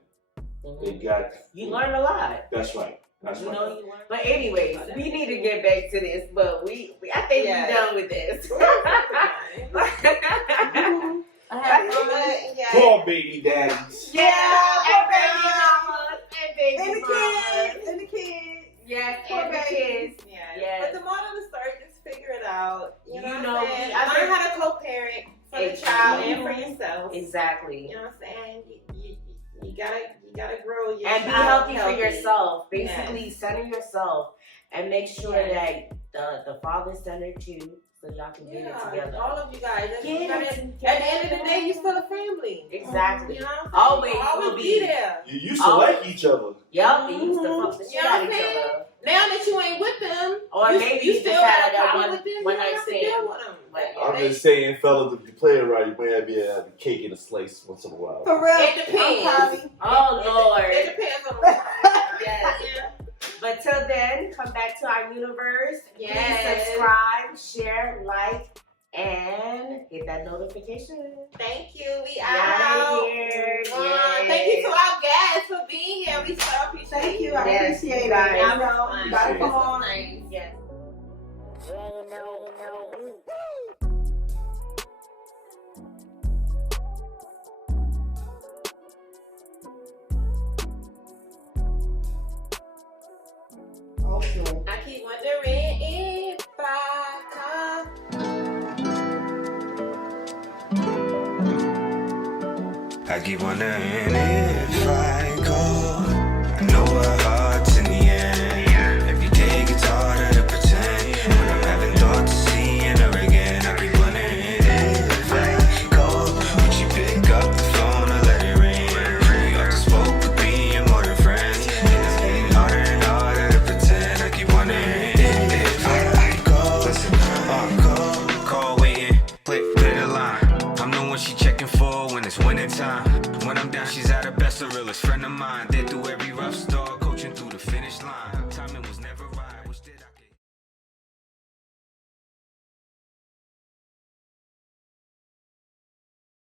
Mm-hmm. It got... You learn a lot. That's right. That's You right. know, you learn. But anyways, we need to get back to this. But I think we're done with this. I have fun. Poor baby daddies. Yeah, poor and baby mamas, and baby And the mamas. kids. And the kids. Yes, Poor and the babies. kids. Yeah. Yes. But the moral of the story, just figure it out. You know You what know, I'm saying? I Learn think- how to co-parent for the child and for yourself. Exactly. You know what I'm saying? You gotta grow your And be child healthy for yourself. Basically, Yes. center yourself and make sure Yes. that the father centered you so y'all can get it Yeah, together. all of you guys. At the Get it end of the day, you're still a family. Exactly. You know what I'm saying? Always You'll will always be. be there. You used to like each other. Yup, they used to fuck the shit You know out what of I'm each saying? other. Now that you ain't with them, Or you maybe you still just got had a that problem one with them. one You night don't have to stand. deal with them. But I'm just saying, fellas, if you play it right, you may have a cake and a slice once in a while. For real. It depends. I'm sorry. Oh Lord. It depends on the Yes. Yeah. But till then, come back to our universe. Yes. Please subscribe, share, like, and hit hit that notification. Thank you. We Out out. here. Thank you to our guests for being here. We so appreciate Thank you. I Yes, appreciate it. guys. You know, you gotta come on. Yes. Okay. I keep wondering if I come. I keep wondering if I